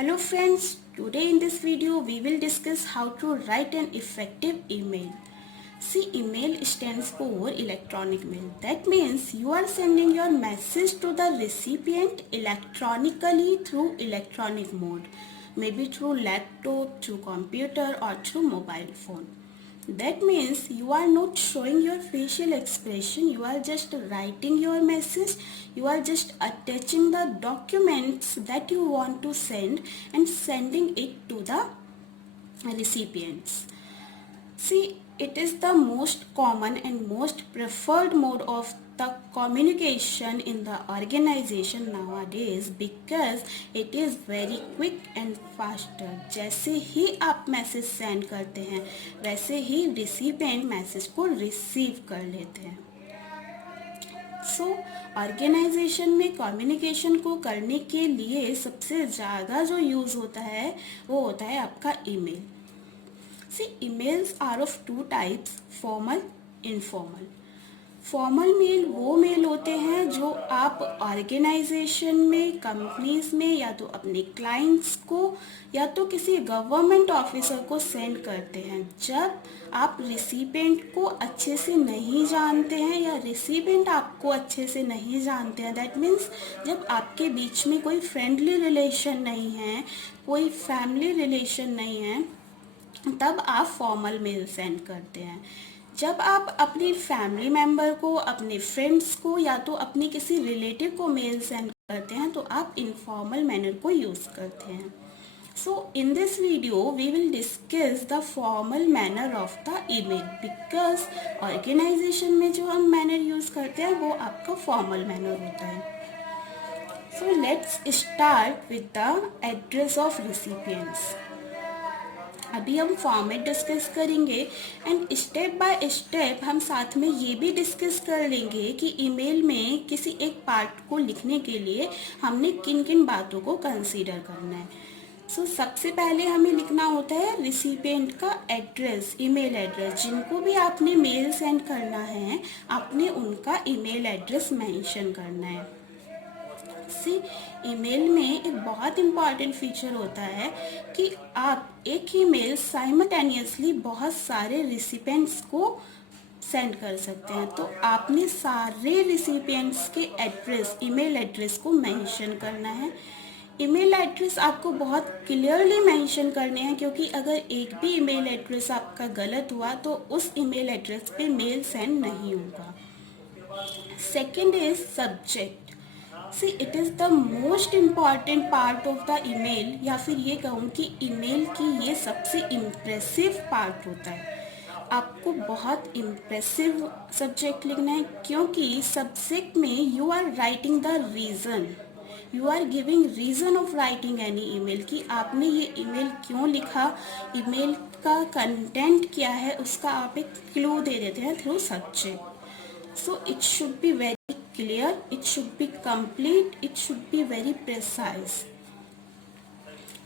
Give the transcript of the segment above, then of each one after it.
Hello friends, today in this video we will discuss how to write an effective email. See, email stands for electronic mail. That means you are sending your message to the recipient electronically through electronic mode, maybe through laptop, through computer or through mobile phone. That means you are not showing your facial expression, you are just writing your message, you are just attaching the documents that you want to send and sending it to the recipients. See, it is the most common and most preferred mode of the communication in the organization nowadays because it is very quick and faster. जैसे ही आप message send करते हैं वैसे ही recipient message को receive कर लेते हैं. सो organisation में कम्युनिकेशन को करने के लिए सबसे ज़्यादा जो यूज़ होता है वो होता है आपका email. See, emails are of two types, formal, informal. Formal mail वो मेल होते हैं जो आप ऑर्गेनाइजेशन में, कंपनीज में या तो अपने क्लाइंट्स को या तो किसी गवर्नमेंट ऑफिसर को सेंड करते हैं जब आप रिसिपिएंट को अच्छे से नहीं जानते हैं या रिसिपिएंट आपको अच्छे से नहीं जानते हैं. दैट मीन्स जब आपके बीच में कोई फ्रेंडली रिलेशन नहीं है, कोई फैमिली रिलेशन नहीं है, तब आप फॉर्मल मेल सेंड करते हैं. जब आप अपनी फैमिली मेम्बर को, अपने फ्रेंड्स को या तो अपने किसी रिलेटिव को मेल सेंड करते हैं तो आप इनफॉर्मल मैनर को यूज़ करते हैं. So in this video we will discuss the formal manner of the email because organisation में जो हम मैनर यूज़ करते हैं वो आपका फॉर्मल मैनर होता है. So let's start with the address of recipients. अभी हम फॉर्मेट डिस्कस करेंगे एंड स्टेप बाय स्टेप हम साथ में ये भी डिस्कस कर लेंगे कि ईमेल में किसी एक पार्ट को लिखने के लिए हमने किन किन बातों को कंसीडर करना है. सो सबसे पहले हमें लिखना होता है रिसिपिएंट का एड्रेस, ईमेल एड्रेस. जिनको भी आपने मेल सेंड करना है आपने उनका ईमेल एड्रेस मेंशन करना है. सी, ईमेल में एक बहुत इम्पॉर्टेंट फीचर होता है कि आप एक ही मेल साइमल्टेनियसली बहुत सारे रिसिपिएंट्स को सेंड कर सकते हैं. तो आपने सारे रिसिपिएंट्स के एड्रेस, ईमेल एड्रेस को मेंशन करना है. ईमेल एड्रेस आपको बहुत क्लियरली मेंशन करने हैं क्योंकि अगर एक भी ईमेल एड्रेस आपका गलत हुआ तो उस ईमेल एड्रेस पे मेल सेंड नहीं होगा. Second is subject. See, it is the most important part of the email, या फिर ये कहूँ कि ईमेल की ये सबसे इम्प्रेसिव पार्ट होता है. आपको बहुत इम्प्रेसिव सब्जेक्ट लिखना है क्योंकि सब्जेक्ट में you are writing the reason, you are giving reason of writing any email कि आपने ये ईमेल क्यों लिखा, ईमेल का कंटेंट क्या है, उसका आप एक क्लू दे देते हैं through subject. So it should be very clear, it should be complete, it should be very precise.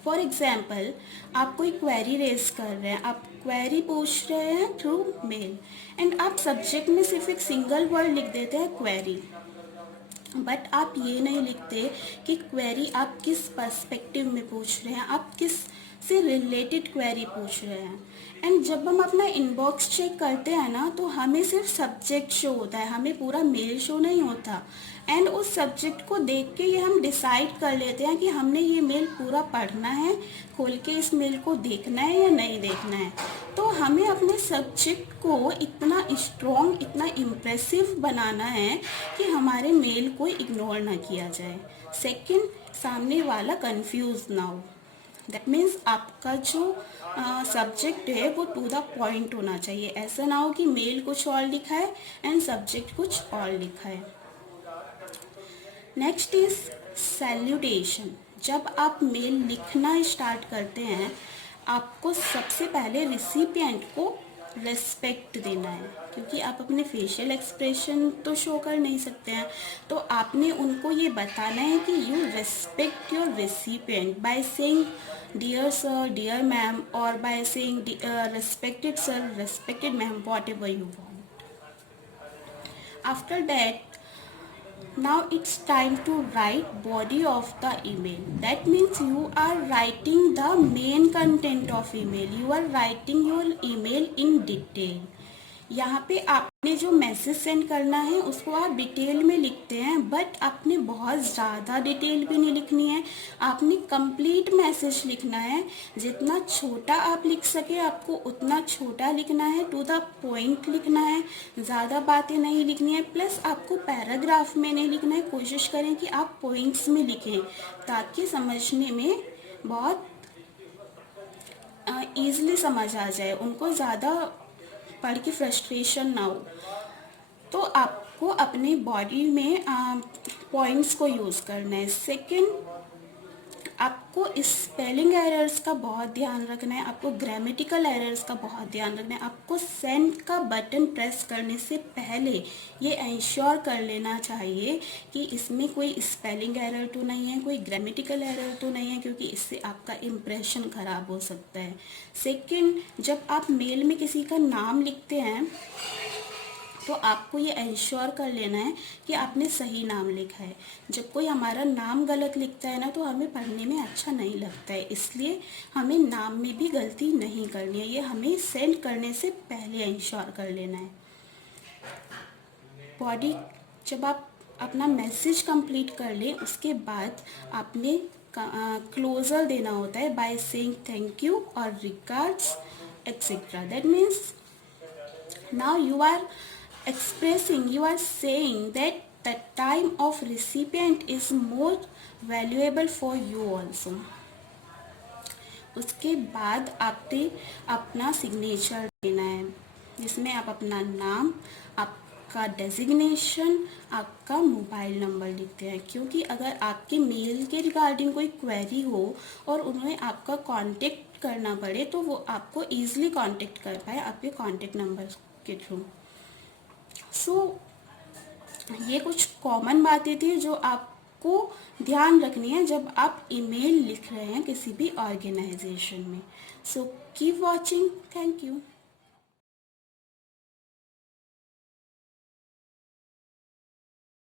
For example, आप कोई क्वेरी रेज कर रहे हैं, आप क्वेरी पूछ रहे हैं थ्रू मेल एंड आप सब्जेक्ट में सिर्फ एक सिंगल वर्ड लिख देते हैं क्वेरी, बट आप ये नहीं लिखते कि क्वेरी आप किस पर्सपेक्टिव में पूछ रहे हैं, आप किस से रिलेटेड क्वेरी पूछ रहे हैं. एंड जब हम अपना इनबॉक्स चेक करते हैं ना तो हमें सिर्फ सब्जेक्ट शो होता है, हमें पूरा मेल शो नहीं होता. एंड उस सब्जेक्ट को देख के ये हम डिसाइड कर लेते हैं कि हमने ये मेल पूरा पढ़ना है, खोल के इस मेल को देखना है या नहीं देखना है. तो हमें अपने सब्जेक्ट को इतना स्ट्रॉन्ग, इतना इम्प्रेसिव बनाना है कि हमारे मेल को इग्नोर ना किया जाए. सेकेंड, सामने वाला कंफ्यूज ना हो. दैट मीन्स आपका जो सब्जेक्ट है वो टू द पॉइंट होना चाहिए. ऐसा ना हो कि मेल कुछ और लिखा है एंड सब्जेक्ट कुछ और लिखा है. Next is salutation. जब आप मेल लिखना स्टार्ट करते हैं आपको सबसे पहले रिसिपिएंट को रेस्पेक्ट देना है क्योंकि आप अपने फेशियल एक्सप्रेशन तो शो कर नहीं सकते हैं. तो आपने उनको ये बताना है कि you respect your recipient by saying dear sir, dear ma'am, और by saying respected sir, respected ma'am, whatever you want. After that Now it's time to write body of the email. That means you are writing the main content of email. You are writing your email in detail. यहाँ पे आपने जो message send करना है उसको आप detail में लिखते हैं, बट आपने बहुत ज़्यादा डिटेल भी नहीं लिखनी है. आपने कंप्लीट मैसेज लिखना है. जितना छोटा आप लिख सके आपको उतना छोटा लिखना है. टू द पॉइंट लिखना है. ज़्यादा बातें नहीं लिखनी है. प्लस आपको पैराग्राफ में नहीं लिखना है. कोशिश करें कि आप पॉइंट्स में लिखें ताकि समझने में बहुत ईजिली समझ आ जाए, उनको ज़्यादा पढ़ के फ्रस्ट्रेशन ना हो. तो आपको अपने बॉडी में पॉइंट्स को यूज़ करना है. सेकंड, आपको स्पेलिंग एरर्स का बहुत ध्यान रखना है. आपको ग्रामेटिकल एरर्स का बहुत ध्यान रखना है. आपको सेंड का बटन प्रेस करने से पहले ये इंश्योर कर लेना चाहिए कि इसमें कोई स्पेलिंग एरर तो नहीं है, कोई ग्रामेटिकल एरर तो नहीं है, क्योंकि इससे आपका इम्प्रेशन ख़राब हो सकता है. सेकंड, जब आप मेल में किसी का नाम लिखते हैं तो आपको ये इंश्योर कर लेना है कि आपने सही नाम लिखा है. जब कोई हमारा नाम गलत लिखता है ना तो हमें पढ़ने में अच्छा नहीं लगता है. इसलिए हमें नाम में भी गलती नहीं करनी है. ये हमें सेंड करने से पहले इंश्योर कर लेना है. बॉडी, जब आप अपना मैसेज कंप्लीट कर लें उसके बाद आपने क्लोजर देना होता है बाय सेइंग थैंक यू और regards etcetera. That means now you are expressing, you are saying that the time of recipient is more valuable for you also. उसके बाद आपने अपना सिग्नेचर देना है जिसमें आप अपना नाम, आपका डेजिग्नेशन, आपका मोबाइल नंबर लिखते हैं. क्योंकि अगर आपके मेल के रिगार्डिंग कोई क्वेरी हो और उन्हें आपका कांटेक्ट करना पड़े तो वो आपको ईजिली कांटेक्ट कर पाए आपके कांटेक्ट नंबर के थ्रू. ये कुछ कॉमन बातें थी जो आपको ध्यान रखनी है जब आप ईमेल लिख रहे हैं किसी भी ऑर्गेनाइजेशन में. Keep watching. Thank you.